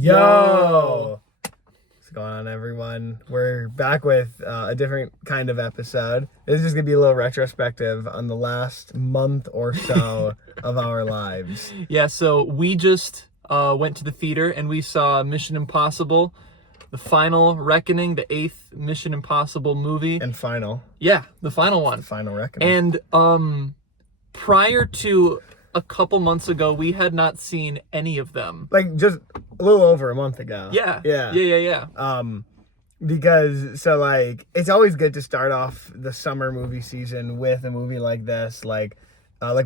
Yo! What's going on, everyone? We're back with a different kind of episode. This is just going to be a little retrospective on the last month or so of our lives. Yeah, so we just went to the theater and we saw Mission Impossible, The Final Reckoning, the 8th Mission Impossible movie. And final. Yeah, the final one. The Final Reckoning. And prior to a couple months ago, we had not seen any of them. Like, just a little over a month ago. Yeah. Because, so, like, it's always good to start off the summer movie season with a movie like this, like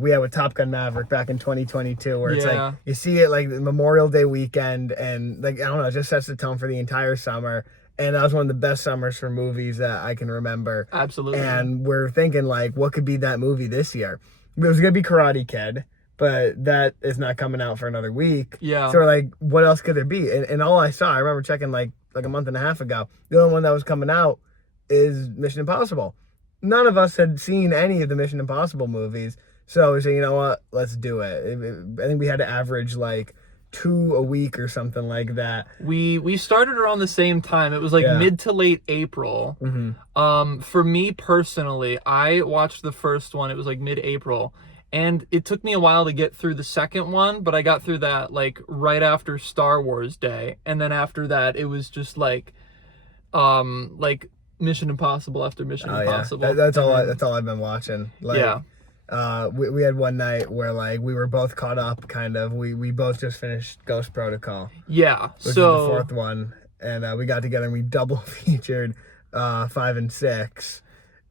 we had with Top Gun Maverick back in 2022, where it's like, you see it, like, the Memorial Day weekend, and, like, I don't know, it just sets the tone for the entire summer. And that was one of the best summers for movies that I can remember. Absolutely. And we're thinking, like, what could be that movie this year? It was going to be Karate Kid, but that is not coming out for another week. Yeah. So we're like, what else could there be? And all I saw, I remember checking like a month and a half ago, the only one that was coming out is Mission Impossible. None of us had seen any of the Mission Impossible movies. So we said, you know what, let's do it. I think we had to average like 2 a week or something like that. We started around the same time. It was like mid to late April. Mm-hmm. For me personally, I watched the first one. It was like mid-April. And it took me a while to get through the second one, but I got through that like right after Star Wars Day. And then after that, it was just like Mission Impossible after Mission Impossible. Yeah. That's all I've been watching. Like, yeah. We had one night where like we were both caught up, kind of. We both just finished Ghost Protocol. Yeah. Which is the fourth one, and we got together and we double featured 5 and 6.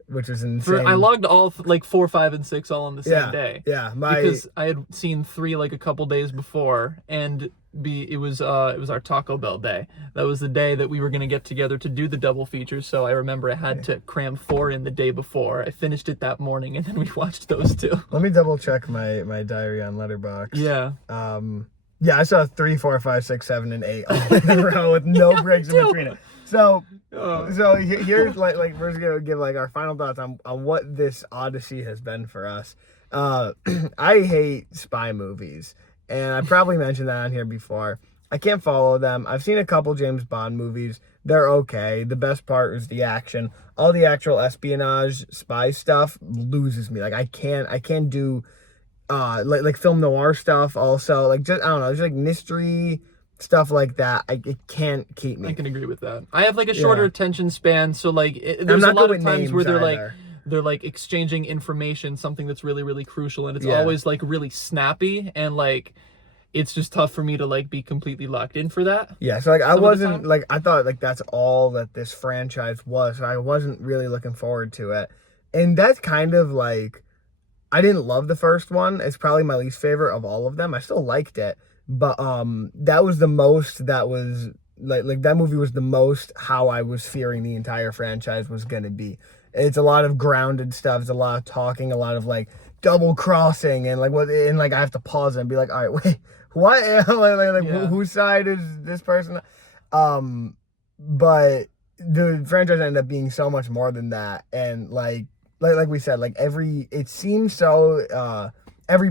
Which was insane. I logged all like 4, 5, and 6 all on the same day. Yeah, because I had seen 3 like a couple days before, and it was our Taco Bell day. That was the day that we were gonna get together to do the double features. So I remember I had to cram 4 in the day before. I finished it that morning, and then we watched those 2. Let me double check my diary on Letterboxd. Yeah. Yeah, I saw 3, 4, 5, 6, 7, and 8 all in a row with no breaks in between it. So here's like we're just gonna give like our final thoughts on what this odyssey has been for us. I hate spy movies, and I probably mentioned that on here before. I can't follow them. I've seen a couple James Bond movies. They're okay. The best part is the action. All the actual espionage spy stuff loses me. Like I can't do like film noir stuff. Also, like just I don't know, just like mystery stuff like that, it can't keep me. I can agree with that. I have like a shorter attention span, so like there's a lot of times where they're like exchanging information, something that's really, really crucial, and it's always like really snappy, and like it's just tough for me to like be completely locked in for that. Yeah, so like I wasn't like, I thought like that's all that this franchise was, so I wasn't really looking forward to it. And that's kind of like, I didn't love the first one. It's probably my least favorite of all of them. I still liked it. But that was the most, that was like that movie was the most how I was fearing the entire franchise was gonna be. It's a lot of grounded stuff, it's a lot of talking, a lot of like double crossing, and like I have to pause and be like, all right, wait, what? Whose side is this person? But the franchise ended up being so much more than that, and like we said, like every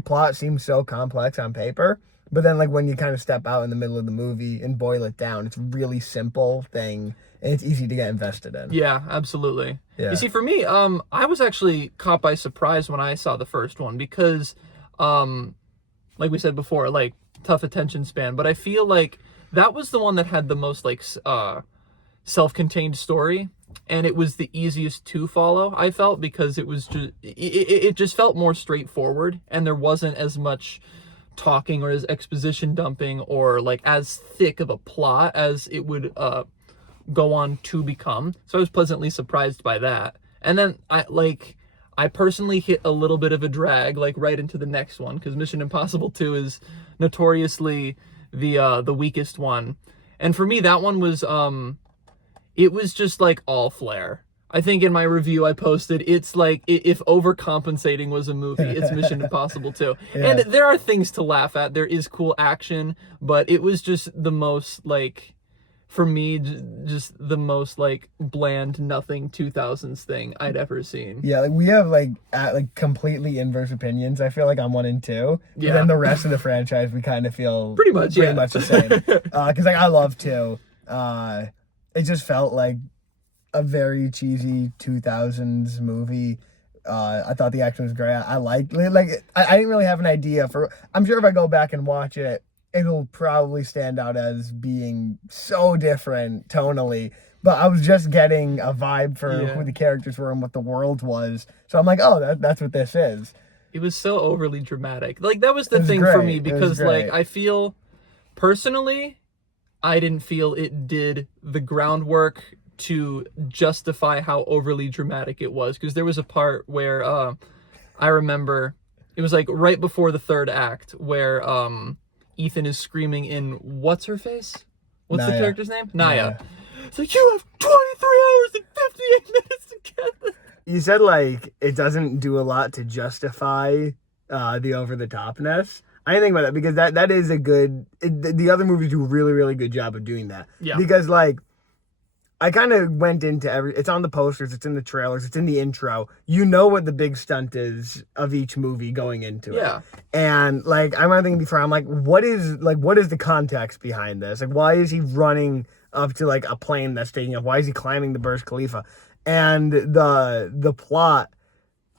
plot seems so complex on paper. But then, like, when you kind of step out in the middle of the movie and boil it down, it's a really simple thing, and it's easy to get invested in. Yeah, absolutely. Yeah. You see, for me, I was actually caught by surprise when I saw the first one because, like we said before, like, tough attention span. But I feel like that was the one that had the most, like, self-contained story. And it was the easiest to follow, I felt, because it was just, it just felt more straightforward, and there wasn't as much talking or as exposition dumping or like as thick of a plot as it would go on to become. So I was pleasantly surprised by that. And then I personally hit a little bit of a drag like right into the next one, because Mission Impossible 2 is notoriously the weakest one. And for me, that one was it was just like all flair. I think in my review I posted, it's like, if overcompensating was a movie, it's Mission Impossible 2. Yeah. And there are things to laugh at. There is cool action, but it was just the most, like, for me, just the most like bland, nothing 2000s thing I'd ever seen. Yeah, like we have like completely inverse opinions. I feel like on 1 and 2. But Yeah. then the rest of the franchise, we kind of feel Pretty much the same. Because like I love 2. It just felt like a very cheesy 2000s movie. I thought the action was great. I liked I didn't really have an idea for. I'm sure if I go back and watch it, it'll probably stand out as being so different tonally. But I was just getting a vibe for who the characters were and what the world was. So I'm like, oh, that's what this is. It was so overly dramatic. Like, that was the thing for me, because like I feel personally, I didn't feel it did the groundwork to justify how overly dramatic it was. Because there was a part where I remember it was like right before the third act where Ethan is screaming in what's her face? What's the character's name? Naya. It's like, you have 23 hours and 58 minutes to get this. You said like it doesn't do a lot to justify the over the topness. I didn't think about that because that is a good. The other movies do a really, really good job of doing that. Yeah. Because like I kind of went into it's on the posters, it's in the trailers, it's in the intro. You know what the big stunt is of each movie going into it. And like I remember thinking before, I'm like, what is the context behind this? Like, why is he running up to like a plane that's taking off? Why is he climbing the Burj Khalifa? And the plot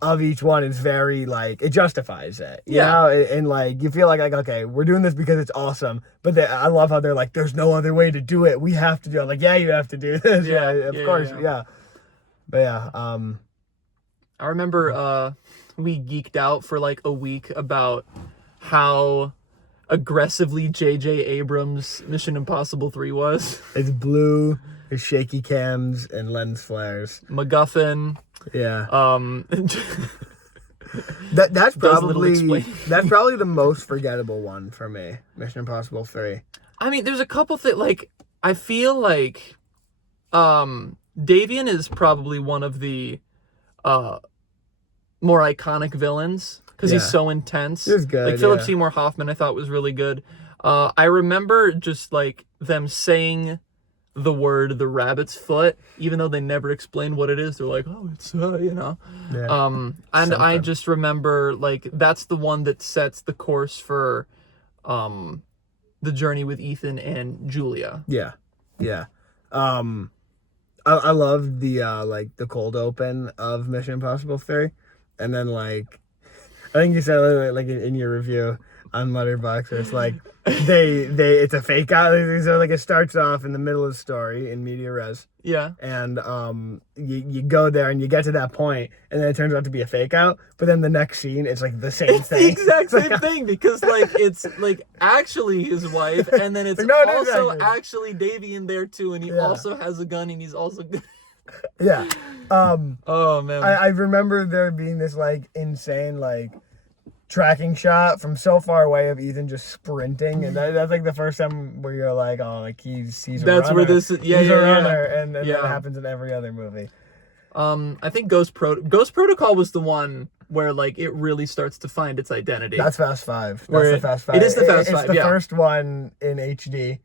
of each one is very like it justifies it, you know, and like you feel like okay, we're doing this because it's awesome. But I love how they're like, there's no other way to do it. We have to do it. Like, yeah, you have to do this. Of course. But yeah, I remember we geeked out for like a week about how aggressively J.J. Abrams' Mission Impossible 3 was. It's blue, it's shaky cams and lens flares. MacGuffin. Yeah. That's Does probably the most forgettable one for me. Mission Impossible 3. I mean, there's a couple things like I feel like Davian is probably one of the more iconic villains because he's so intense. He was good. Like Philip Seymour Hoffman, I thought was really good. I remember just like them saying the word the rabbit's foot, even though they never explain what it is. They're like, oh, it's you know. Yeah. And Something. I just remember like that's the one that sets the course for the journey with Ethan and Julia. Yeah. I love the like the cold open of Mission Impossible 3, and then like I think you said like in your review on Letterboxd, it's like they it's a fake out. So like it starts off in the middle of the story in media res. Yeah. And you go there and you get to that point and then it turns out to be a fake out, but then the next scene it's like the same thing. The exact same thing because like it's like actually his wife and then it's like, also actually Davian there too, and he also has a gun and he's also Yeah. Oh man. I remember there being this like insane like tracking shot from so far away of Ethan just sprinting, and that's like the first time where you're like, oh, like he's a that's runner. where this is, he's a runner, and that happens in every other movie. I think Ghost Protocol was the one where like it really starts to find its identity. That's Fast 5. That's the Fast 5. It is the Fast 5. It's the first one in HD.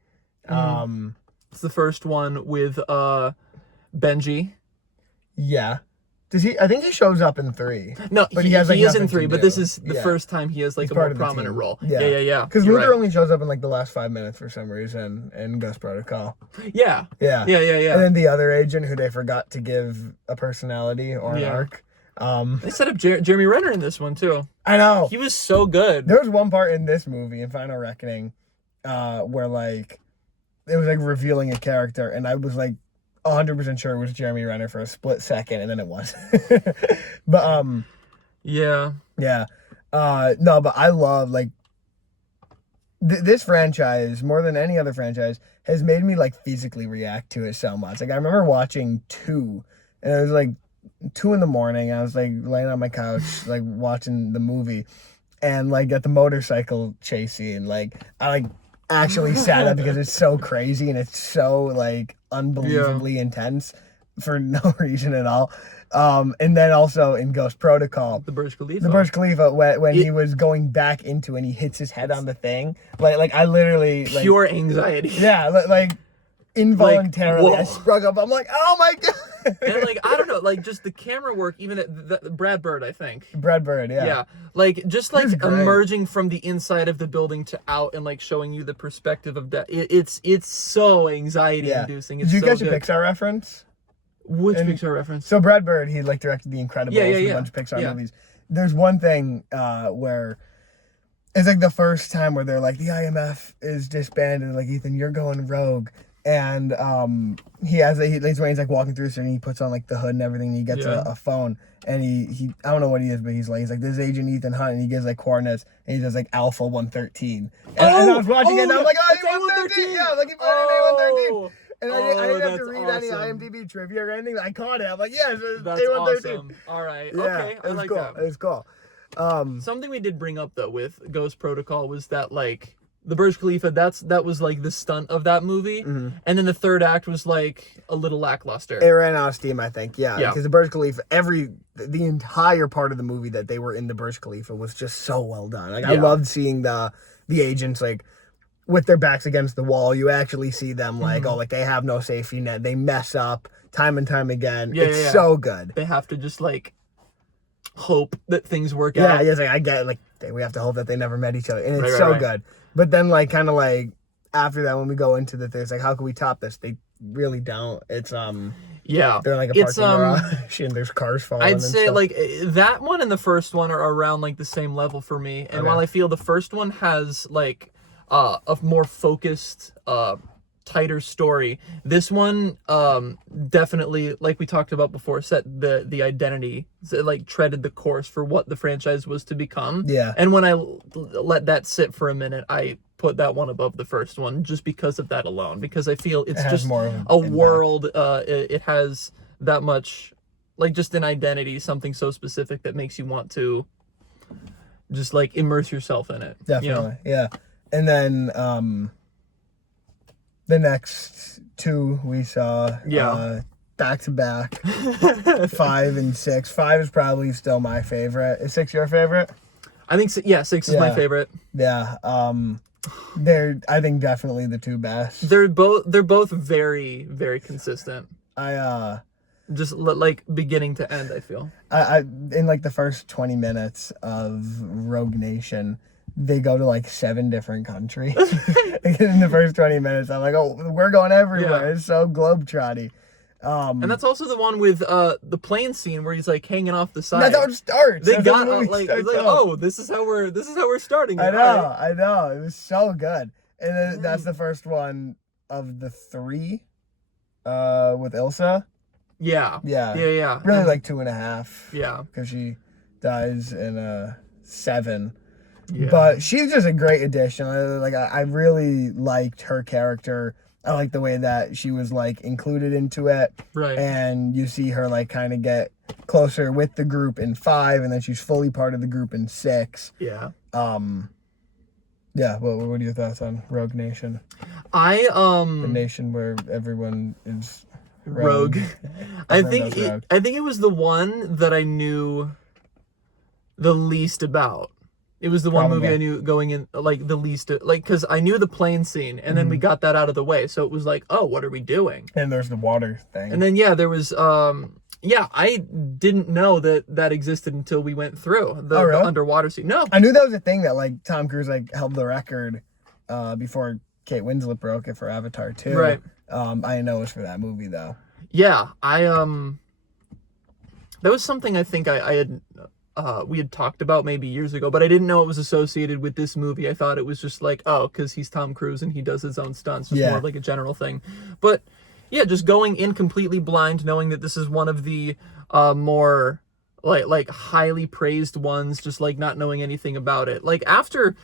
It's the first one with Benji. Yeah. Does he? I think he shows up in 3. No, but he has, like, is in nothing 3, to but do. this is the first time he has like a more prominent role. Yeah. Because Luther only shows up in like the last 5 minutes for some reason in Ghost Protocol. Yeah. And then the other agent who they forgot to give a personality or an arc. They set up Jeremy Renner in this one too. I know. He was so good. There was one part in this movie, in Final Reckoning, where like it was like revealing a character, and I was like 100% sure it was Jeremy Renner for a split second, and then it was. But no, but I love like this franchise more than any other franchise has made me like physically react to it so much. Like I remember watching 2, and it was like 2 a.m. I was like laying on my couch like watching the movie, and like at the motorcycle chase scene, like I like actually sat up because it's so crazy and it's so like unbelievably intense for no reason at all. And then also in Ghost Protocol, the Burj Khalifa when he was going back into and he hits his head on the thing, like I literally like pure anxiety. Yeah, like involuntarily, Like, I whoa. sprung up. I'm like, oh my god. And like, I don't know, like just the camera work, even at Brad Bird, I think. Brad Bird, yeah. Yeah, like just like He's great. emerging from the inside of the building to out and like showing you the perspective of that. It's so anxiety inducing. It's Did you so catch good. a Pixar reference? Which Pixar reference? So Brad Bird, he like directed The Incredibles and a bunch of Pixar movies. There's one thing where it's like the first time where they're like, the IMF is disbanded, like, Ethan, you're going rogue. And he's like walking through the city, and he puts on like the hood and everything, and he gets a phone, and he I don't know what he is, but he's like, this is Agent Ethan Hunt, and he gives like coordinates, and he does like Alpha 113. And I was watching it, and I was like, oh, A113! Yeah, like he put in A113. And I didn't have to read any IMDb trivia or anything. I caught it. I'm like, yes, it's that's A113. awesome. All right. Yeah, okay. I like cool. that. It's cool. Something we did bring up though with Ghost Protocol was that like the Burj Khalifa, that was like the stunt of that movie, and then the third act was like a little lackluster. It ran out of steam, I think. Yeah, because the Burj Khalifa, the entire part of the movie that they were in the Burj Khalifa was just so well done. Like I loved seeing the agents like with their backs against the wall. You actually see them like like they have no safety net. They mess up time and time again. It's so good. They have to just like hope that things work out. Yeah, like I get it. Like we have to hope that they never met each other, and it's so good. But then like kind of like after that, when we go into the things like how can we top this? They really don't. It's they're like a parking garage and there's cars falling. I'd say like that one and the first one are around like the same level for me. And while I feel the first one has like a more focused tighter story, this one definitely, like we talked about before, set the identity, like treaded the course for what the franchise was to become. And when I let that sit for a minute, I put that one above the first one just because of that alone, because I feel it's just more a world. It has that much, like just an identity, something so specific that makes you want to just like immerse yourself in it. Definitely. Yeah. And then the next two we saw, back to back, 5 and 6. 5 is probably still my favorite. Is 6 your favorite? I think 6 is my favorite. Yeah. They're, I think, definitely the two best. They're both very, very consistent. Just like beginning to end, I feel. I in like the first 20 minutes of Rogue Nation, they go to like 7 different countries. In the first 20 minutes, I'm like, oh, we're going everywhere. It's so globetrotty. And that's also the one with the plane scene where he's like hanging off the side. That's how it starts. They got like oh, this is how we're starting. I know. It was so good. And then that's the first one of the 3 with Ilsa. Yeah. Really like 2.5. Yeah. Because she dies in 7. Yeah. But she's just a great addition. I really liked her character. I like the way that she was like included into it. Right. And you see her like kind of get closer with the group in 5, and then she's fully part of the group in 6. Yeah. Yeah, what are your thoughts on Rogue Nation? The nation where everyone is rogue. I think it was the one that I knew the least about. It was the one movie I knew going in, like, the least, like, because I knew the plane scene, and then we got that out of the way, so it was like, oh, what are we doing? And there's the water thing. And then, there was, I didn't know that existed until we went through the underwater scene. No. I knew that was a thing that, like, Tom Cruise, like, held the record before Kate Winslet broke it for Avatar 2. Right. I didn't know it was for that movie, though. Yeah, that was something I think I had... we had talked about maybe years ago, but I didn't know it was associated with this movie. I thought it was just like, oh, because he's Tom Cruise and he does his own stunts. Just more of like a general thing. But yeah, just going in completely blind, knowing that this is one of the more like highly praised ones, just like not knowing anything about it. Like after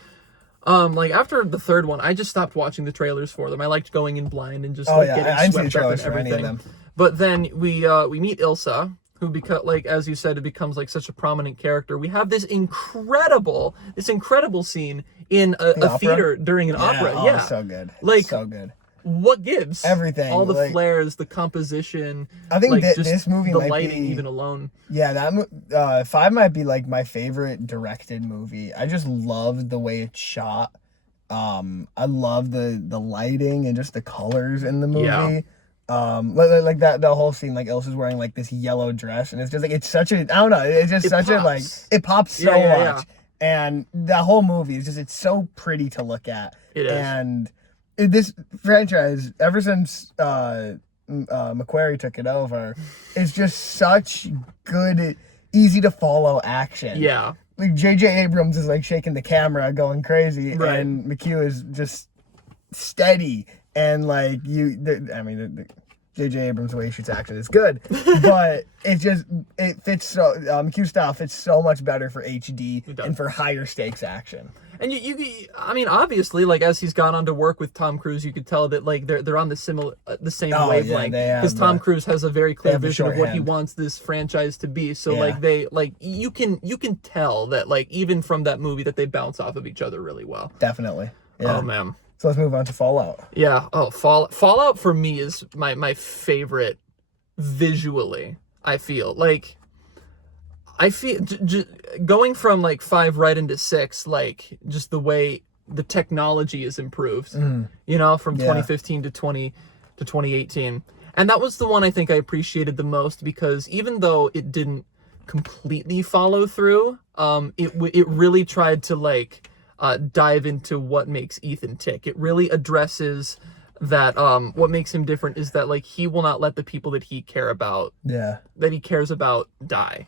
the third one, I just stopped watching the trailers for them. I liked going in blind and just getting swept up in everything. But then we meet Ilsa, who as you said, it becomes like such a prominent character. We have this incredible scene in a theater during an opera. Yeah, so good. Like, so good. What gives? Everything. All the flares, the composition. I think just this movie the might lighting be, even alone. Yeah, that 5 might be like my favorite directed movie. I just loved the way it's shot. I love the lighting and just the colors in the movie. Yeah. Like that the whole scene, like Elsa's wearing like this yellow dress, and it's just like it's such a I don't know, it's just such a like it pops so much, and the whole movie is just it's so pretty to look at. It is. And this franchise, ever since McQuarrie took it over, it's just such good, easy to follow action. Yeah. Like J.J. Abrams is like shaking the camera, going crazy, Right. and McHugh is just steady. And like J.J. Abrams the way he shoots action is good, but it fits so McHugh style fits so much better for HD and for higher stakes action. And I mean, obviously, like as he's gone on to work with Tom Cruise, you could tell that like they're on the same wavelength. Because Tom Cruise has a very clear vision of what he wants this franchise to be. So like you can tell that like even from that movie that they bounce off of each other really well. Definitely. Yeah. Oh man. So let's move on to Fallout. Yeah. Oh, Fallout for me is my favorite visually. I feel going from like 5 right into 6, like just the way the technology is improved, from 2015 to 2018. And that was the one I think I appreciated the most because even though it didn't completely follow through, it really tried to like dive into what makes Ethan tick. It really addresses that what makes him different is that like he will not let the people that he cares about die.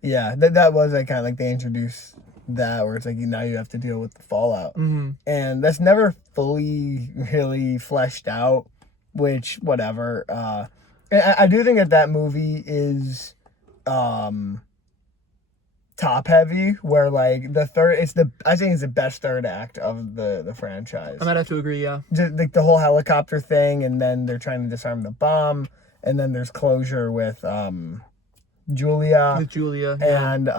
Yeah, that was like kind of like they introduced that where it's like now you have to deal with the fallout, and that's never fully really fleshed out. Which whatever. I do think that movie is top heavy, where like the third I think it's the best third act of the franchise. I might have to agree. Yeah, just like the whole helicopter thing, and then they're trying to disarm the bomb, and then there's closure with Julia. And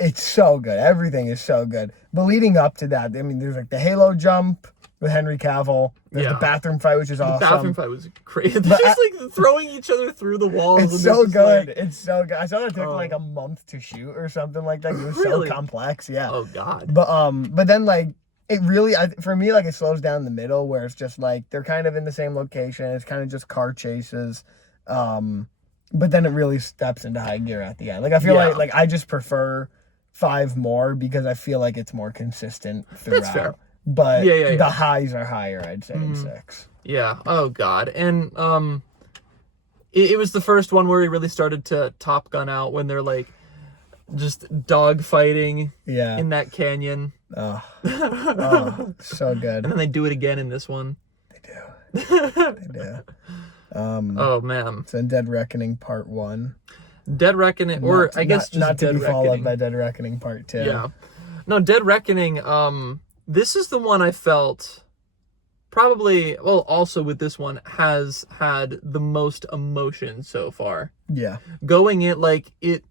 it's so good. Everything is so good. But leading up to that, I mean, there's like the Halo jump with Henry Cavill. There's the bathroom fight, which is awesome. The bathroom fight was crazy. They're just like throwing each other through the walls. It's so good. It's so good. I saw it took like a month to shoot or something like that. It was so complex. Yeah. Oh God. But then like it really, for me, like it slows down in the middle where it's just like they're kind of in the same location. It's kind of just car chases. But then it really steps into high gear at the end. Like I feel like I just prefer 5 more because I feel like it's more consistent throughout. That's fair. But the highs are higher, I'd say, in 6. Yeah. Oh God. And it was the first one where he really started to Top Gun out when they're like just dog fighting in that canyon. Oh, so good. And then they do it again in this one. They do. Oh man. So Dead Reckoning Part 1. Dead Reckoning, not to be followed by Dead Reckoning Part 2. Yeah. No, Dead Reckoning, this is the one I felt probably, well, also with this one, has had the most emotion so far. Yeah. Going in, like, it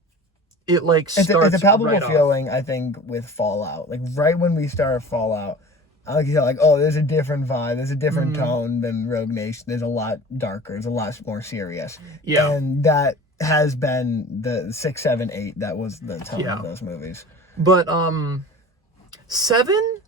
like starts it's a palpable right feeling, I think, with Fallout. Like, right when we start Fallout, I feel like, oh, there's a different vibe, there's a different tone than Rogue Nation. There's a lot darker, it's a lot more serious. Yeah. And that has been the 6, 7, 8. That was the tone of those movies. But 7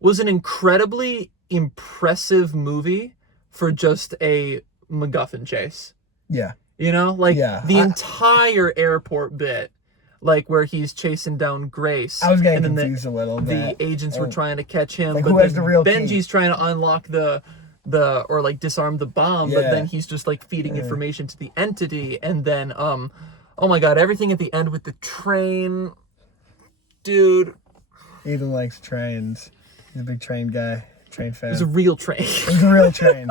was an incredibly impressive movie for just a MacGuffin chase. Yeah. You know, like the entire airport bit, like where he's chasing down Grace. I was getting confused a little bit. The agents were trying to catch him, like, but who has the real Benji's trying to unlock or like disarm the bomb, but then he's just like feeding information to the entity, and then oh my God, everything at the end with the train, dude. Ethan likes trains. He's a big train guy, train fan. It was a real train. It was a real train.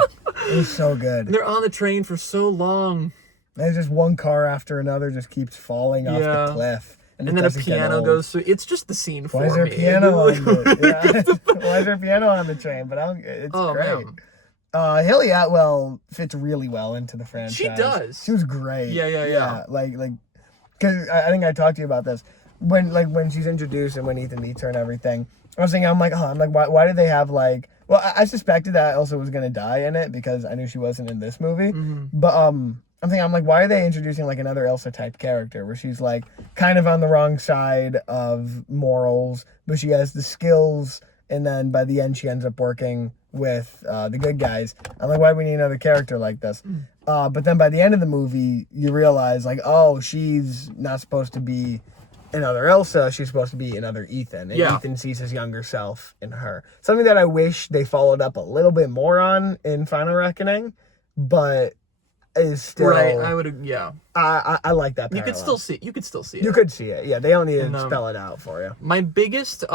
It was so good. And they're on the train for so long. There's just one car after another just keeps falling off the cliff. And then a piano goes through. It's just the scene for me. Why is there a piano on Why is there a piano on the train? But it's great. Man. Haley Atwell fits really well into the franchise. She does. She was great. Yeah. Like, because I think I talked to you about this. When she's introduced and when Ethan meets her and everything, I was thinking, I'm like, why did they have like? Well, I suspected that Elsa was gonna die in it because I knew she wasn't in this movie. But I'm like, why are they introducing like another Elsa type character where she's like kind of on the wrong side of morals, but she has the skills and then by the end she ends up working with the good guys. I'm like, why do we need another character like this? But then by the end of the movie, you realize like, oh, she's not supposed to be another Elsa. She's supposed to be another Ethan. And Ethan sees his younger self in her. Something that I wish they followed up a little bit more on in Final Reckoning, but is still right. I would, yeah. I like that parallel. You could still see it. You could see it. Yeah, they don't need to spell it out for you. My biggest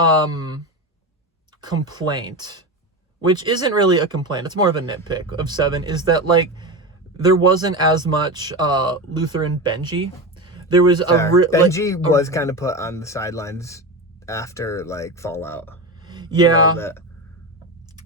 complaint, which isn't really a complaint, it's more of a nitpick of 7, is that like there wasn't as much Luther and Benji. There was Benji was kind of put on the sidelines after like Fallout. Yeah.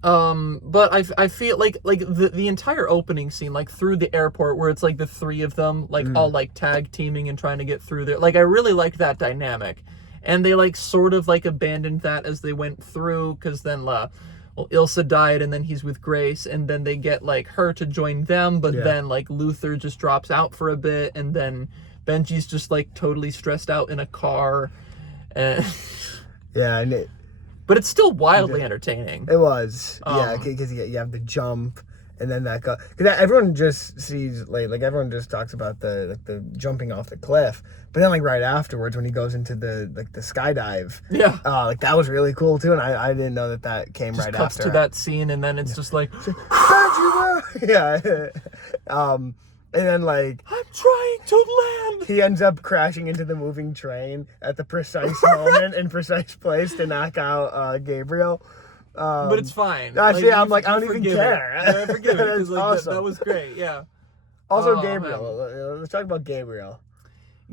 But I feel like the entire opening scene, like through the airport, where it's like the 3 of them like all like tag teaming and trying to get through there. Like I really liked that dynamic, and they like sort of like abandoned that as they went through, because then Ilsa died, and then he's with Grace, and then they get like her to join them, but then like Luther just drops out for a bit, and then Benji's just like totally stressed out in a car, and but it's still wildly entertaining. It was, because you have the jump, and then that because everyone just sees like everyone just talks about the jumping off the cliff, but then like right afterwards when he goes into the skydive, like that was really cool too, and I didn't know that came just right cuts after to that scene, and then it's just like, and then like, I'm trying to land. He ends up crashing into the moving train at the precise moment and precise place to knock out Gabriel. But it's fine. Actually, I'm like, I don't even care. I forgive it, because like, awesome. that was great, yeah. Also, Gabriel. Let's talk about Gabriel.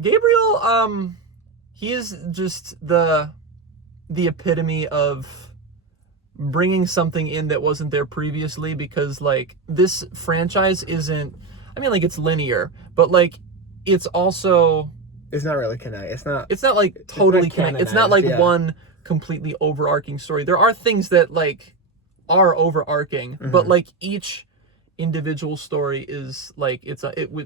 Gabriel, he is just the epitome of bringing something in that wasn't there previously, because like this franchise isn't, I mean, like it's linear, but like it's also, it's not really connected. It's not like totally connected. It's not like one completely overarching story. There are things that like are overarching, but like each individual story is like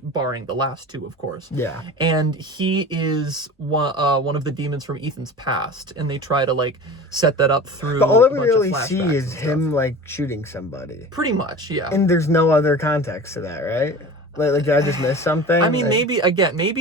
barring the last 2, of course. Yeah. And he is one of the demons from Ethan's past, and they try to like set that up through. But all that we really see is him like shooting somebody. Pretty much, yeah. And there's no other context to that, right? Like did I just miss something? I mean, maybe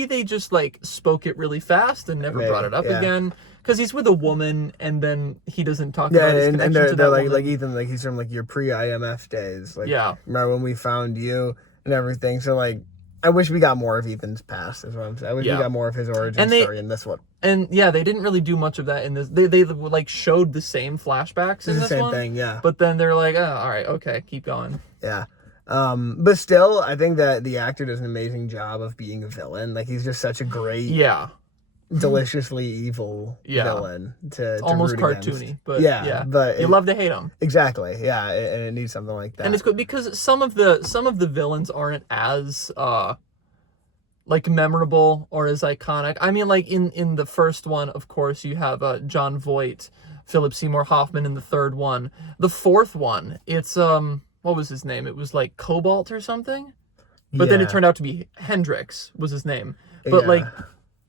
they just like spoke it really fast and never brought it up again. Because he's with a woman, and then he doesn't talk about his connection to that they're woman. like Ethan, like he's from like your pre-IMF days. Like, remember when we found you and everything? So like, I wish we got more of Ethan's past. Is what I'm saying. I wish we got more of his origin story in this one. And they didn't really do much of that in this. They like showed the same flashbacks in this one. The same thing, yeah. But then they're like, oh, all right, okay, keep going. Yeah. But still, I think that the actor does an amazing job of being a villain. Like he's just such a great, deliciously evil villain to almost root cartoony, against. but but you love to hate him. Exactly, yeah, and it needs something like that. And it's good because some of the villains aren't as like memorable or as iconic. I mean, like in the first one, of course, you have John Voight, Philip Seymour Hoffman in the third one. The fourth one, it's what was his name? It was like Cobalt or something. But then it turned out to be Hendrix was his name. But like,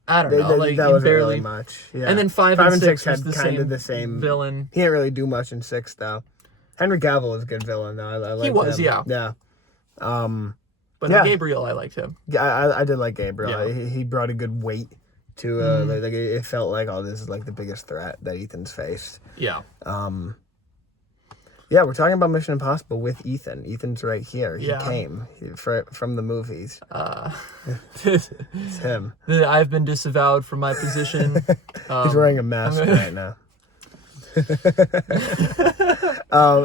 I don't know, like that was barely really much. Yeah. And then 5 and 6 had was kind of the same villain. He didn't really do much in 6 though. Henry Cavill is a good villain though. I liked he was, him. yeah. But Gabriel, I liked him. Yeah, I did like Gabriel. Yeah. He brought a good weight to like it felt like, oh, this is like the biggest threat that Ethan's faced. Yeah. Yeah, we're talking about Mission Impossible with Ethan. Ethan's right here. He came from the movies. It's him. I've been disavowed from my position. He's wearing a mask right now.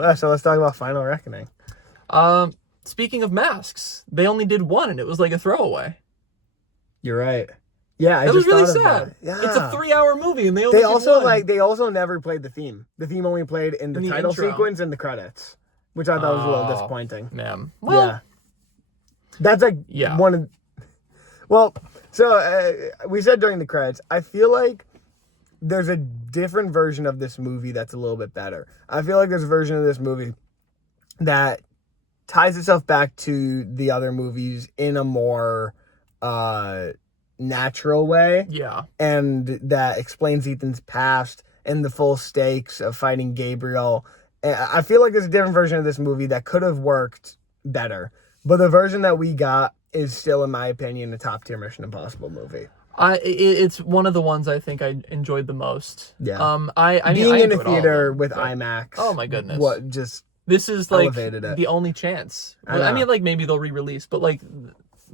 So let's talk about Final Reckoning. Speaking of masks, they only did one, and it was like a throwaway. You're right. Yeah, that was really sad. Yeah. It's a 3-hour movie, and they only did one. They also never played the theme. The theme only played in the title sequence and the credits, which I thought was a little disappointing. Man, well, that's like one of. Well, so we said during the credits, I feel like there's a different version of this movie that's a little bit better. I feel like there's a version of this movie that ties itself back to the other movies in a more natural way, and that explains Ethan's past and the full stakes of fighting Gabriel. I feel like there's a different version of this movie that could have worked better. But the version that we got is still, in my opinion, a top-tier Mission Impossible movie. It's one of the ones I think I enjoyed the most. Yeah. Being in a theater with IMAX. Oh my goodness. This is like the only chance. I mean, like maybe they'll re-release, but like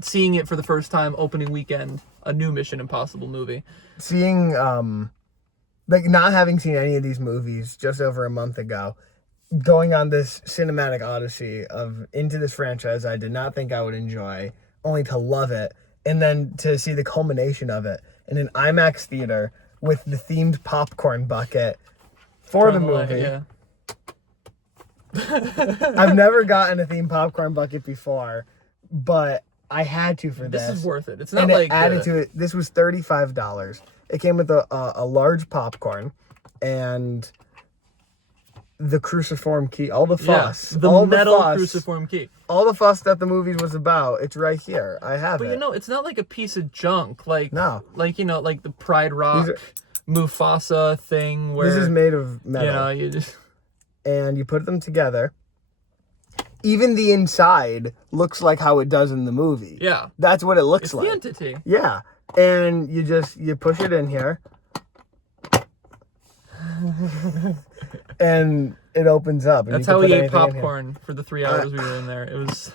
seeing it for the first time opening weekend, a new Mission Impossible movie. Seeing, like not having seen any of these movies just over a month ago, going on this cinematic odyssey into this franchise I did not think I would enjoy, only to love it. And then to see the culmination of it in an IMAX theater with the themed popcorn bucket for the movie. Yeah. I've never gotten a themed popcorn bucket before, but I had to for this. This is worth it. It's not and like... it added to it. This was $35. It came with a large popcorn and the cruciform key, all the fuss. The metal cruciform key. All the fuss that the movie was about, it's right here. I have it. But you know, it's not like a piece of junk. Like, no. Like, you know, like the Pride Rock Mufasa thing where... This is made of metal. You know, you just... And you put them together. Even the inside looks like how it does in the movie. Yeah. That's what it looks like. It's the entity. Yeah. And you push it in here. And it opens up. And that's how we ate popcorn for the 3 hours we were in there. It was...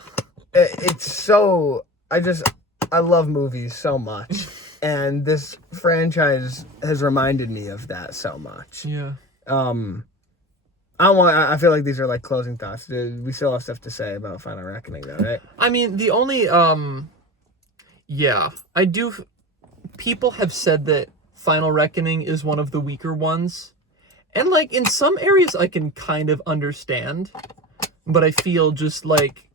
It's so... I love movies so much. And this franchise has reminded me of that so much. Yeah. I feel like these are like closing thoughts. We still have stuff to say about Final Reckoning though, right? I mean, the only... Yeah. I do... People have said that Final Reckoning is one of the weaker ones. And, like, in some areas I can kind of understand. But I feel just like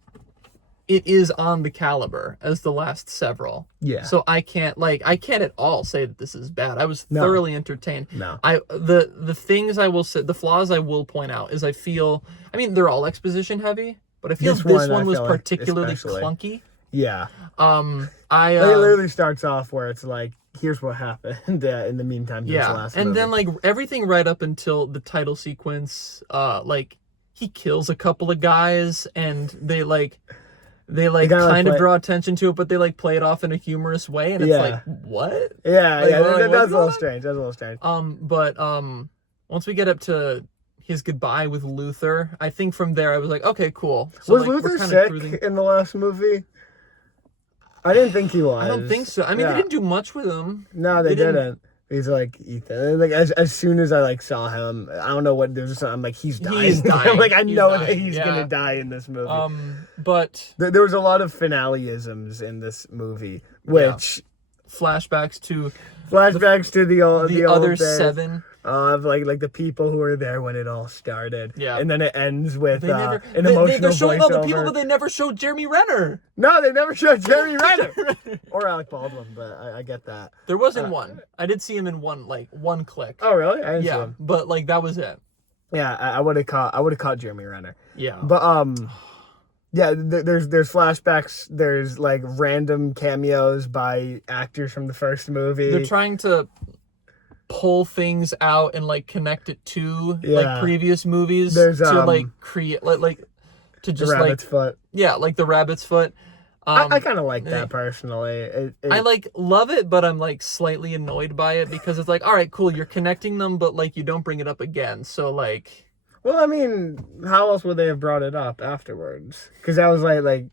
it is on the caliber as the last several. Yeah. So I can't at all say that this is bad. I was thoroughly entertained. No. The things I will say, the flaws I will point out is I mean, they're all exposition heavy, but I feel this one was particularly clunky. Yeah. It literally starts off where it's like, here's what happened in the meantime. Yeah, and movie. Then like everything right up until the title sequence, like he kills a couple of guys, and they kind of draw attention to it, but they like play it off in a humorous way, and it's like, what? Yeah, that's a little strange. That's a little strange. But once we get up to his goodbye with Luther, I think from there I was like, okay, cool. So, was Luther sick in the last movie? I didn't think he was. I don't think so. I mean, they didn't do much with him. No, they didn't. He's like Ethan. Like as soon as I like saw him, I don't know what there's. I'm like, he's dying. He's dying. I'm like, I know that he's gonna die in this movie. But there was a lot of finale-isms in this movie, which flashbacks to the other old days. 7. Of like the people who were there when it all started. Yeah. And then it ends with an emotional they're showing voiceover. all the people, but they never showed Jeremy Renner. No, they never showed Jeremy Renner. Or Alec Baldwin, but I get that. There wasn't one. I did see him in one click. Oh really? I didn't see him. But like that was it. Yeah, I would have caught Jeremy Renner. Yeah. But yeah, there's flashbacks, there's like random cameos by actors from the first movie. They're trying to pull things out and like connect it to like previous movies. There's to like create like to just the rabbit's foot. Yeah, like the rabbit's foot. I kind of like that personally. I like love it, but I'm like slightly annoyed by it because it's like, all right, cool, you're connecting them, but like you don't bring it up again. So like, well, I mean, how else would they have brought it up afterwards? Because I was like,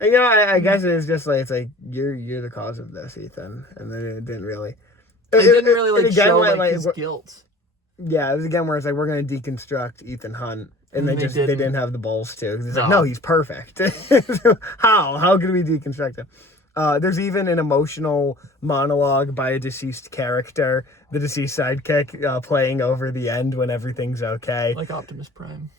you know, I guess it's just like it's like you're the cause of this, Ethan, and then it didn't really. It didn't really like show like his guilt. Yeah, it was again where it's like we're gonna deconstruct Ethan Hunt, and they didn't have the balls to. It's like, no, he's perfect. How can we deconstruct him? There's even an emotional monologue by a deceased character, the deceased sidekick, playing over the end when everything's okay, like Optimus Prime.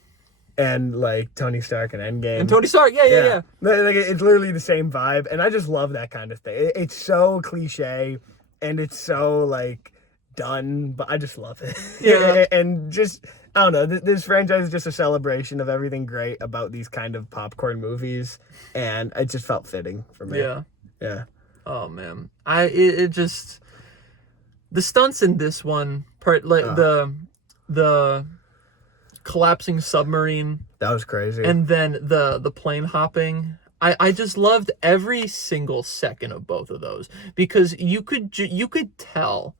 And like Tony Stark in Endgame. And Tony Stark, yeah. Like it's literally the same vibe, and I just love that kind of thing. It's so cliche. And it's so, like, done, but I just love it. Yeah. And just, I don't know, this franchise is just a celebration of everything great about these kind of popcorn movies, and it just felt fitting for me. Yeah. Oh, man. It just... The stunts in this one part, like the collapsing submarine, That was crazy. and then the plane hopping. I just loved every single second of both of those, because you could tell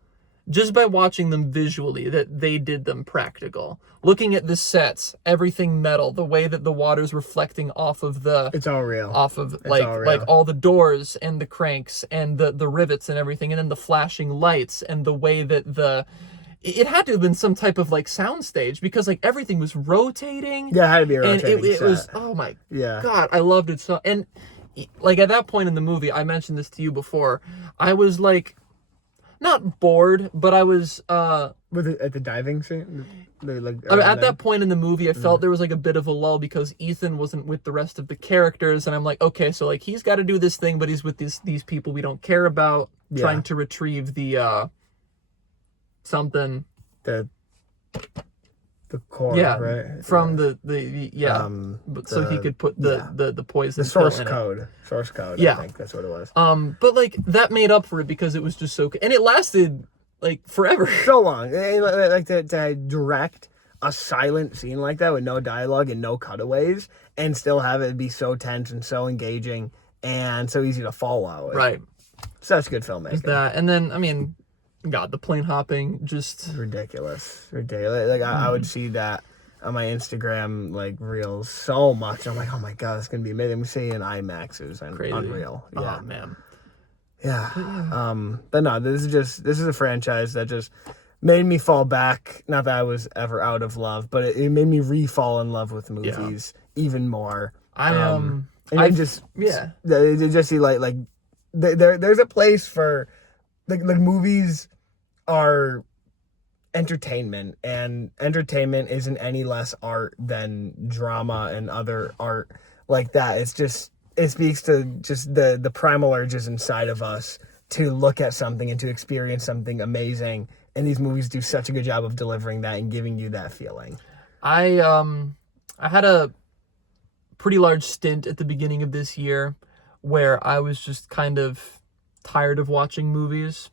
just by watching them visually that they did them practical. Looking at the sets, everything metal, the way that the water's reflecting off of it's all real. off of all real. like all the doors and the cranks and the rivets and everything, and then the flashing lights, and the way that it had to have been some type of like soundstage, because like everything was rotating. Yeah, it had to be a rotating and it set. was, oh my Yeah. God, I loved it so. And like at that point in the movie, I mentioned this to you before, I was like not bored, but I was at the diving scene. At that point in the movie, I felt there was like a bit of a lull, because Ethan wasn't with the rest of the characters, and I'm like, okay, so like he's got to do this thing, but he's with these people we don't care about, trying to retrieve the something, the core, right? from the but so he could put the poison, the source pill in code. Source code. Yeah. I think that's what it was. But like that made up for it, because it was just so, and it lasted like forever. So long. Like to direct a silent scene like that with no dialogue and no cutaways, and still have it be so tense and so engaging and so easy to follow. Right. Such good filmmaking. That, and then I mean, God, the plane hopping, just ridiculous. Like I would see that on my Instagram like reels so much. I'm like, oh my God, it's gonna be amazing. We see it in IMAX. It was unreal. Yeah, oh man. Yeah. But no, this is a franchise that just made me fall back. Not that I was ever out of love, but it made me re-fall in love with movies even more. Just see like there's a place for like movies are entertainment, and entertainment isn't any less art than drama and other art like that. It speaks to just the primal urges inside of us to look at something and to experience something amazing, and these movies do such a good job of delivering that and giving you that feeling. I had a pretty large stint at the beginning of this year where I was just kind of tired of watching movies.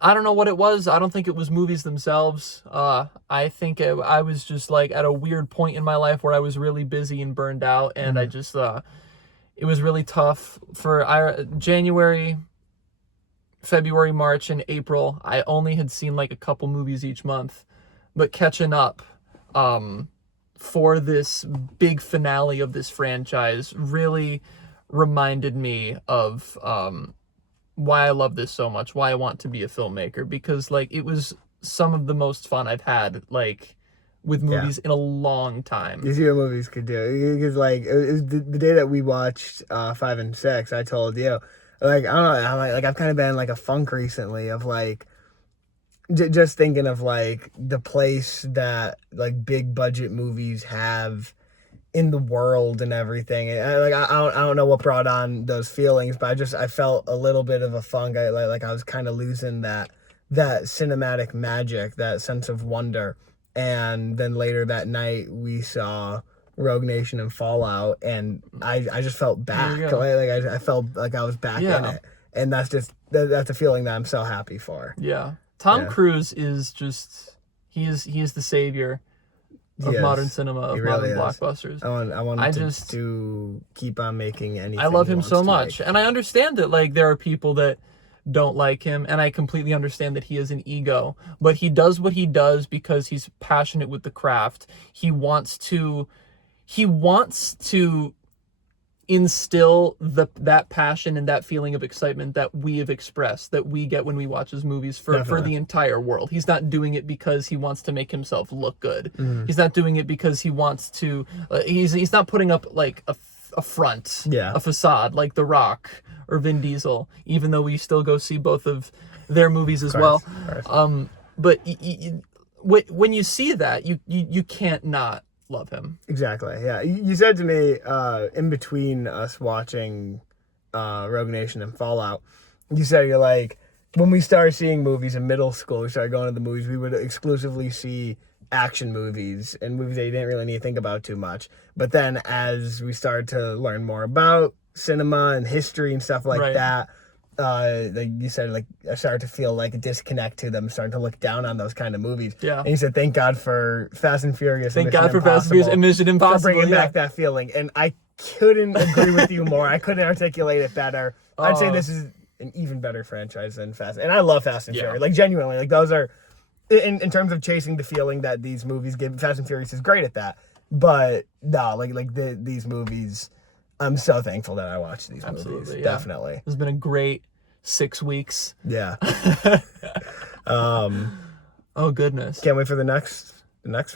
I don't know what it was. I don't think it was movies themselves. I think I was just like at a weird point in my life where I was really busy and burned out, and I just it was really tough for January, February, March, and April. I only had seen like a couple movies each month, but catching up for this big finale of this franchise really reminded me of why I love this so much, why I want to be a filmmaker, because like it was some of the most fun I've had like with movies in a long time. You see what movies could do, because like it was the day that we watched 5 and 6, I told you, like I don't know, I've kind of been in like a funk recently of like just thinking of like the place that like big budget movies have in the world and everything. And I don't know what brought on those feelings, but I felt a little bit of a funk. I was kind of losing that cinematic magic, that sense of wonder. And then later that night we saw Rogue Nation and Fallout, and I just felt back. I felt like I was back in it, and that's a feeling that I'm so happy for. Yeah, Tom Cruise is just he is the savior of modern cinema, of modern blockbusters. I want him to keep on making anything. I love him so much, and I understand that like there are people that don't like him, and I completely understand that he is an ego, but he does what he does because he's passionate with the craft. He wants to instill that passion and that feeling of excitement that we have expressed, that we get when we watch his movies for the entire world. He's not doing it because he wants to make himself look good. He's not doing it because he wants to he's not putting up like a front, a facade like The Rock or Vin Diesel, even though we still go see both of their movies as well. But when you see that, you can't not love him. Exactly. Yeah. You said to me in between us watching Rogue Nation and Fallout, you said you're like, when we started seeing movies in middle school, we started going to the movies, we would exclusively see action movies and movies that you didn't really need to think about too much. But then as we started to learn more about cinema and history and stuff like that, like you said, like I started to feel like a disconnect to them, starting to look down on those kind of movies. Yeah. And you said, thank God for Fast and Furious. Thank God for Fast and Furious and Mission Impossible. For bringing back that feeling. And I couldn't agree with you more. I couldn't articulate it better. I'd say this is an even better franchise than Fast. And I love Fast and Furious. Like, genuinely. Like, those are, in terms of chasing the feeling that these movies give, Fast and Furious is great at that. But, no, these movies, I'm so thankful that I watched these movies. Yeah. Definitely. It's been a great 6 weeks. Yeah. Oh, goodness. Can't wait for the next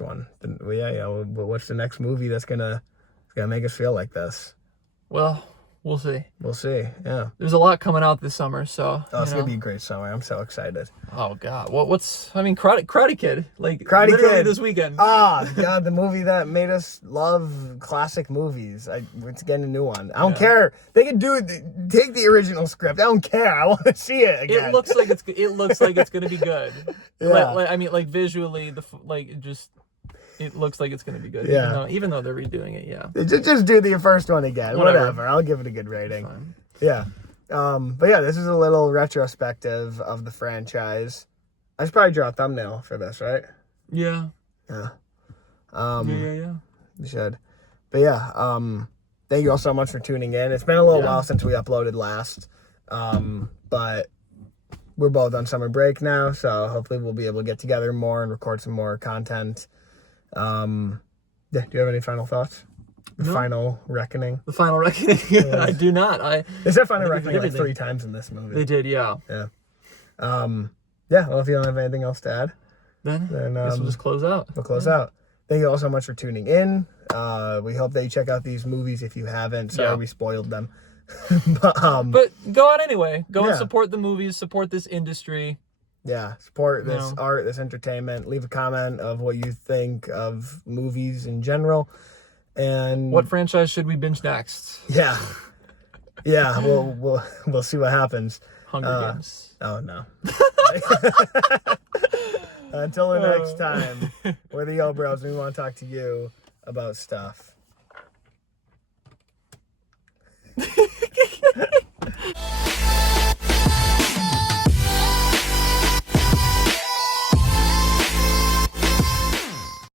one. What's the next movie that's gonna make us feel like this? Well, we'll see. We'll see. Yeah. There's a lot coming out this summer, so. Oh, it's gonna be a great summer. I'm so excited. Oh God, Karate Kid, like Karate literally Kid this weekend. Ah, God, the movie that made us love classic movies. It's getting a new one. I don't care. They can take the original script. I don't care. I want to see it again. It looks like it's gonna be good. Yeah. Like visually, it looks like it's gonna be good. Yeah. Even though they're redoing it, yeah. Just do the first one again. Whatever. I'll give it a good rating. Fine. Yeah. But yeah, this is a little retrospective of the franchise. I should probably draw a thumbnail for this, right? Yeah. Yeah. Yeah. You should. But yeah, thank you all so much for tuning in. It's been a little while since we uploaded last. But we're both on summer break now, so hopefully we'll be able to get together more and record some more content. Yeah, do you have any final thoughts? No. Final reckoning? The final reckoning? I do not. They said final reckoning like 3 times in this movie. They did, yeah. Yeah. Well, if you don't have anything else to add, then I guess we'll just close out. We'll close out. Thank you all so much for tuning in. We hope that you check out these movies if you haven't. Sorry we spoiled them. But go out anyway. Go and support the movies, support this industry. Yeah, support this art, this entertainment. Leave a comment of what you think of movies in general. And what franchise should we binge next? Yeah. We'll see what happens. Hunger Games. Oh no. Until the next time, we're the Yo Bros. We want to talk to you about stuff.